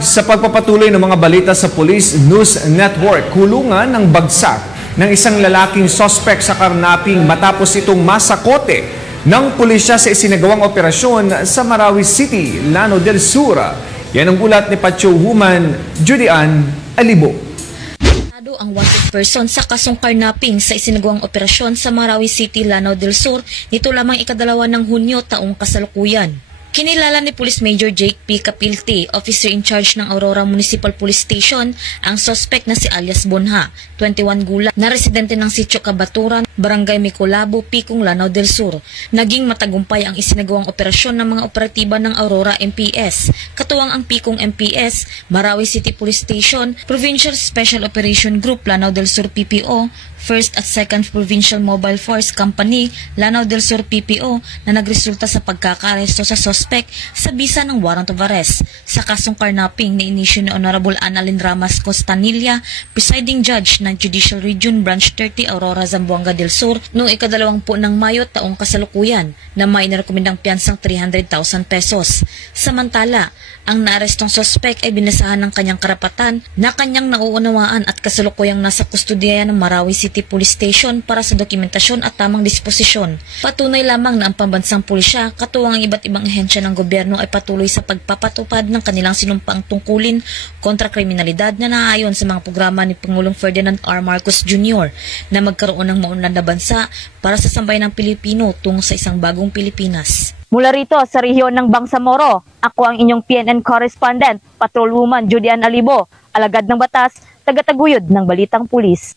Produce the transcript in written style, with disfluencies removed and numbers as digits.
Sa pagpapatuloy ng mga balita sa Police News Network, kulungan ng bagsak ng isang lalaking suspect sa karnaping matapos itong masakote ng pulisya sa isinagawang operasyon sa Marawi City, Lanao del Sur. Yan ang ulat ni Pacho Human, Judy Ann Alibo. Ang wanted person sa kasong karnaping sa isinagawang operasyon sa Marawi City, Lanao del Sur nito lamang ika-2 ng Hunyo taong kasalukuyan. Kinilala ni Police Major Jake P. Capilti, officer in charge ng Aurora Municipal Police Station, ang suspect na si alias Bonha, 21 gulang, na residente ng Sitio Kabaturan, Barangay Micolabo, Picong, Lanao del Sur. Naging matagumpay ang isinagawang operasyon ng mga operatiba ng Aurora MPS, katuwang ang Picong MPS, Marawi City Police Station, Provincial Special Operation Group, Lanao del Sur PPO, 1st at 2nd Provincial Mobile Force Company, Lanao del Sur PPO, na nagresulta sa pagkakaresto sa suspect sa bisa ng warrant of arrest. Sa kasong karnaping na inisyu ni Honorable Annalyn Ramas Costanilla, presiding judge ng Judicial Region Branch 30 Aurora, Zamboanga del Sur, noong ika-20 ng Mayo taong kasalukuyan na may narekomendang piyansang 300,000 pesos. Samantala, ang naarestong suspect ay binasahan ng kanyang karapatan na kanyang nauunawaan at kasalukuyang nasa kustodiya ng Marawi City Police Station para sa dokumentasyon at tamang disposisyon. Patunay lamang na ang pambansang pulisya, katuwang ang iba't ibang ahensya ng gobyerno ay patuloy sa pagpapatupad ng kanilang sinumpaang tungkulin kontra kriminalidad na naayon sa mga programa ni Pangulong Ferdinand R. Marcos Jr. na magkaroon ng maunlad na bansa para sa sambayan ng Pilipino tungo sa isang bagong Pilipinas. Mula rito sa rehiyon ng Bangsamoro, ako ang inyong PNN correspondent, Patrolwoman Judy Ann Alibo, alagad ng batas, tagataguyod ng Balitang Pulis.